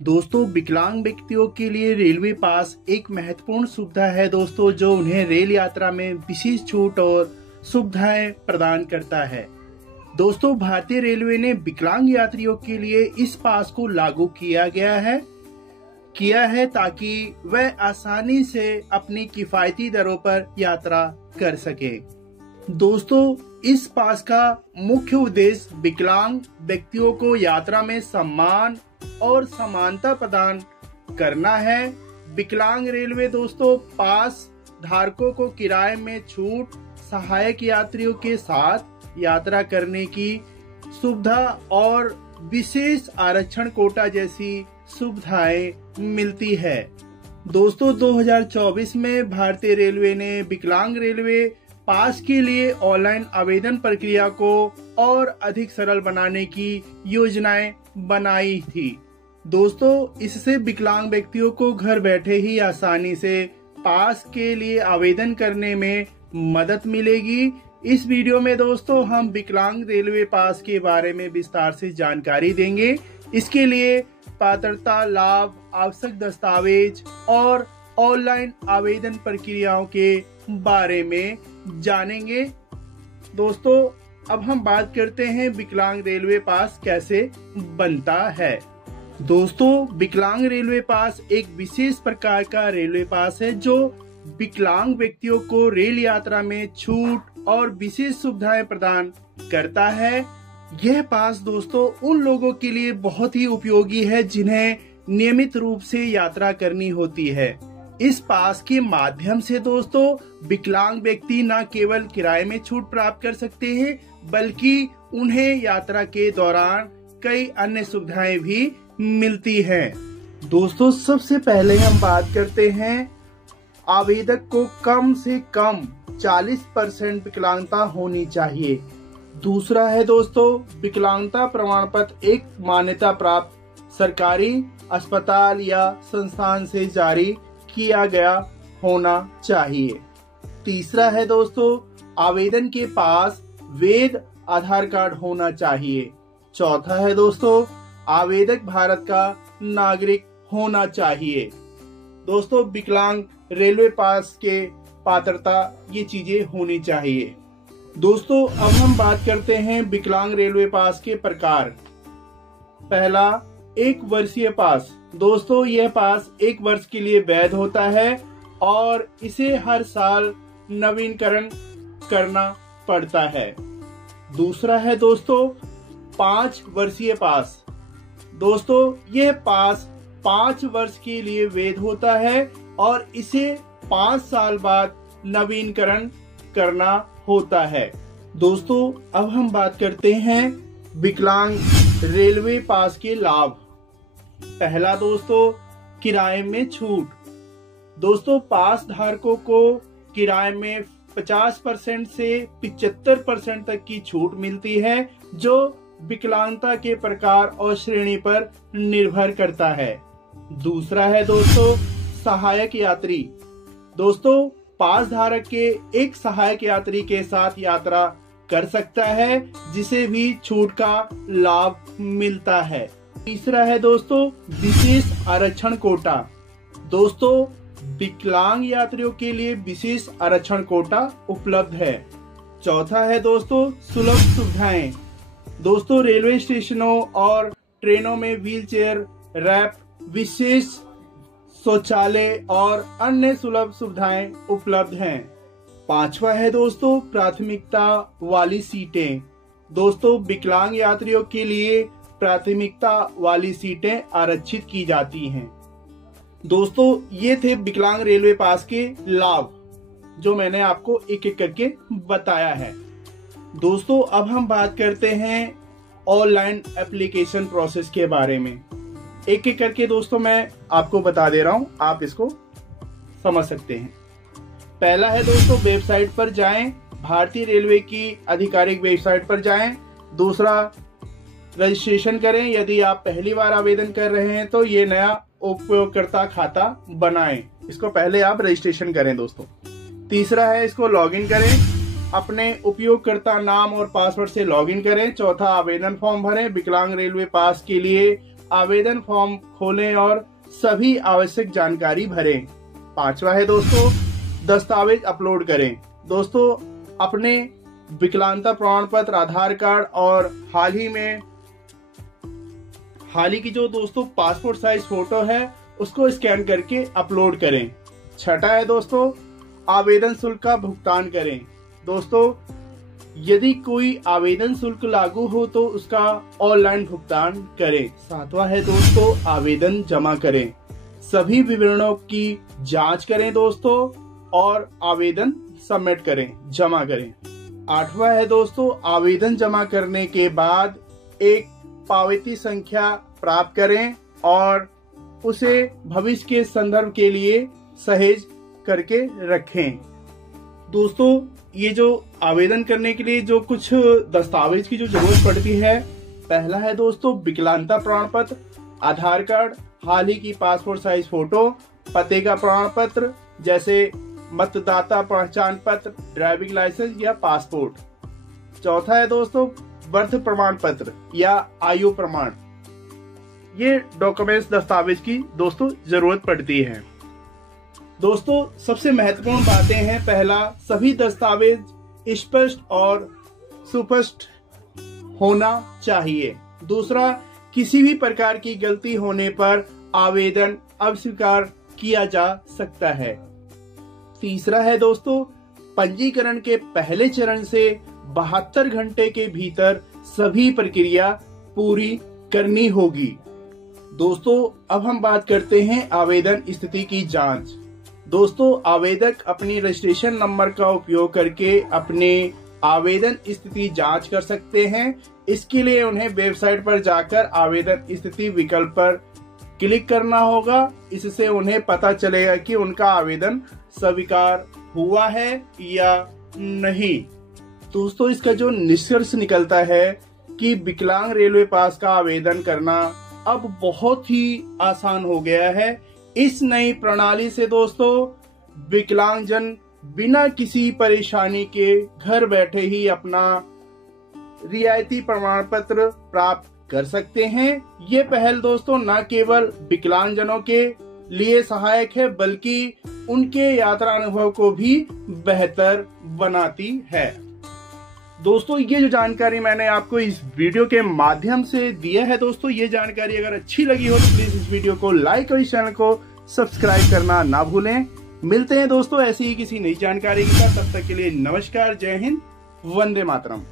दोस्तों, विकलांग व्यक्तियों के लिए रेलवे पास एक महत्वपूर्ण सुविधा है दोस्तों, जो उन्हें रेल यात्रा में विशेष छूट और सुविधाएं प्रदान करता है। दोस्तों, भारतीय रेलवे ने विकलांग यात्रियों के लिए इस पास को लागू किया है ताकि वह आसानी से अपनी किफायती दरों पर यात्रा कर सके। दोस्तों, इस पास का मुख्य उद्देश्य विकलांग व्यक्तियों को यात्रा में सम्मान और समानता प्रदान करना है। विकलांग रेलवे दोस्तों पास धारकों को किराए में छूट, सहायक यात्रियों के साथ यात्रा करने की सुविधा और विशेष आरक्षण कोटा जैसी सुविधाएं मिलती है। दोस्तों, 2024 में भारतीय रेलवे ने विकलांग रेलवे पास के लिए ऑनलाइन आवेदन प्रक्रिया को और अधिक सरल बनाने की योजनाएं बनाई थी। दोस्तों, इससे विकलांग व्यक्तियों को घर बैठे ही आसानी से पास के लिए आवेदन करने में मदद मिलेगी। इस वीडियो में दोस्तों हम विकलांग रेलवे पास के बारे में विस्तार से जानकारी देंगे। इसके लिए पात्रता, लाभ, आवश्यक दस्तावेज और ऑनलाइन आवेदन प्रक्रियाओं के बारे में जानेंगे। दोस्तों, अब हम बात करते हैं विकलांग रेलवे पास कैसे बनता है। दोस्तों, विकलांग रेलवे पास एक विशेष प्रकार का रेलवे पास है जो विकलांग व्यक्तियों को रेल यात्रा में छूट और विशेष सुविधाएं प्रदान करता है। यह पास दोस्तों उन लोगों के लिए बहुत ही उपयोगी है जिन्हें नियमित रूप से यात्रा करनी होती है। इस पास के माध्यम से दोस्तों विकलांग व्यक्ति न केवल किराए में छूट प्राप्त कर सकते हैं, बल्कि उन्हें यात्रा के दौरान कई अन्य सुविधाएं भी मिलती हैं। दोस्तों, सबसे पहले हम बात करते हैं आवेदक को कम से कम 40% विकलांगता होनी चाहिए। दूसरा है दोस्तों विकलांगता प्रमाण पत्र एक मान्यता प्राप्त सरकारी अस्पताल या संस्थान से जारी किया गया होना चाहिए। तीसरा है दोस्तों आवेदन के पास वैध आधार कार्ड होना चाहिए। चौथा है दोस्तों आवेदक भारत का नागरिक होना चाहिए। दोस्तों, विकलांग रेलवे पास के पात्रता ये चीजें होनी चाहिए। दोस्तों, अब हम बात करते हैं विकलांग रेलवे पास के प्रकार। पहला, 1 वर्षीय पास। दोस्तों, यह पास 1 वर्ष के लिए वैध होता है और इसे हर साल नवीनीकरण करना पड़ता है। दूसरा है दोस्तों 5 वर्षीय पास। दोस्तों, यह पास 5 वर्ष के लिए वैध होता है और इसे 5 साल बाद नवीनीकरण करना होता है। दोस्तों, अब हम बात करते हैं विकलांग रेलवे पास के लाभ। पहला दोस्तों किराए में छूट। दोस्तों, पास धारकों को किराए में 50% से 75% तक की छूट मिलती है, जो विकलांगता के प्रकार और श्रेणी पर निर्भर करता है। दूसरा है दोस्तों सहायक यात्री। दोस्तों, पास धारक के एक सहायक यात्री के साथ यात्रा कर सकता है, जिसे भी छूट का लाभ मिलता है। तीसरा है दोस्तों विशेष आरक्षण कोटा। दोस्तों, विकलांग यात्रियों के लिए विशेष आरक्षण कोटा उपलब्ध है। चौथा है दोस्तों सुलभ सुविधाएं। दोस्तों, रेलवे स्टेशनों और ट्रेनों में व्हीलचेयर, रैंप, विशेष शौचालय और अन्य सुलभ सुविधाएं उपलब्ध हैं। पांचवा है दोस्तों प्राथमिकता वाली सीटें। दोस्तों, विकलांग यात्रियों के लिए प्राथमिकता वाली सीटें आरक्षित की जाती हैं। दोस्तों, ये थे विकलांग रेलवे पास के लाभ, जो मैंने आपको एक एक करके बताया है। दोस्तों, अब हम बात करते हैं ऑनलाइन एप्लीकेशन प्रोसेस के बारे में। एक एक करके दोस्तों मैं आपको बता दे रहा हूं, आप इसको समझ सकते हैं। पहला है दोस्तों वेबसाइट पर जाएं, भारतीय रेलवे की आधिकारिक वेबसाइट पर जाएं। दूसरा, रजिस्ट्रेशन करें। यदि आप पहली बार आवेदन कर रहे हैं तो ये नया उपयोगकर्ता खाता बनाएं। इसको पहले आप रजिस्ट्रेशन करें दोस्तों। तीसरा है इसको लॉगिन करें, अपने उपयोगकर्ता नाम और पासवर्ड से लॉगिन करें। चौथा, आवेदन फॉर्म भरें। विकलांग रेलवे पास के लिए आवेदन फॉर्म खोलें और सभी आवश्यक जानकारी भरें। 5वां है दोस्तों, दस्तावेज अपलोड करें। दोस्तों, अपने विकलांगता प्रमाण पत्र, आधार कार्ड और हाल ही की जो दोस्तों पासपोर्ट साइज फोटो है उसको स्कैन करके अपलोड करें। 6वां है दोस्तों, आवेदन शुल्क का भुगतान करें। दोस्तों, यदि कोई आवेदन शुल्क लागू हो तो उसका ऑनलाइन भुगतान करें। 7वां है दोस्तों, आवेदन जमा करें। सभी विवरणों की जांच करें दोस्तों और आवेदन सबमिट करें, जमा करें। 8वां है दोस्तों, आवेदन जमा करने के बाद एक पावती संख्या प्राप्त करें और उसे भविष्य के संदर्भ के लिए सहेज करके रखें। दोस्तों, ये जो आवेदन करने के लिए जो कुछ दस्तावेज की जो जरूरत पड़ती है, पहला है दोस्तों विकलांगता प्रमाण पत्र, आधार कार्ड, हाल ही की पासपोर्ट साइज फोटो, पते का प्रमाण पत्र जैसे मतदाता पहचान पत्र, ड्राइविंग लाइसेंस या पासपोर्ट। 4वां है दोस्तों बर्थ प्रमाण पत्र या आयु प्रमाण। ये डॉक्यूमेंट्स दस्तावेज की दोस्तों जरूरत पड़ती है। दोस्तों, सबसे महत्वपूर्ण बातें हैं, पहला, सभी दस्तावेज स्पष्ट और सुस्पष्ट होना चाहिए। दूसरा, किसी भी प्रकार की गलती होने पर आवेदन अस्वीकार किया जा सकता है। तीसरा है दोस्तों, पंजीकरण के पहले चरण से 72 घंटे के भीतर सभी प्रक्रिया पूरी करनी होगी। दोस्तों, अब हम बात करते हैं आवेदन स्थिति की जांच। दोस्तों, आवेदक अपनी रजिस्ट्रेशन नंबर का उपयोग करके अपने आवेदन स्थिति जांच कर सकते हैं। इसके लिए उन्हें वेबसाइट पर जाकर आवेदन स्थिति विकल्प पर क्लिक करना होगा। इससे उन्हें पता चलेगा कि उनका आवेदन स्वीकार हुआ है या नहीं। दोस्तों, इसका जो निष्कर्ष निकलता है कि विकलांग रेलवे पास का आवेदन करना अब बहुत ही आसान हो गया है। इस नई प्रणाली से दोस्तों विकलांगजन बिना किसी परेशानी के घर बैठे ही अपना रियायती प्रमाण पत्र प्राप्त कर सकते हैं। ये पहल दोस्तों न केवल विकलांगजनों के लिए सहायक है बल्कि उनके यात्रा अनुभव को भी बेहतर बनाती है। दोस्तों, ये जो जानकारी मैंने आपको इस वीडियो के माध्यम से दिया है, दोस्तों ये जानकारी अगर अच्छी लगी हो तो प्लीज इस वीडियो को लाइक और इस चैनल को सब्सक्राइब करना ना भूलें। मिलते हैं दोस्तों ऐसी ही किसी नई जानकारी के साथ। तब तक के लिए नमस्कार, जय हिंद, वंदे मातरम।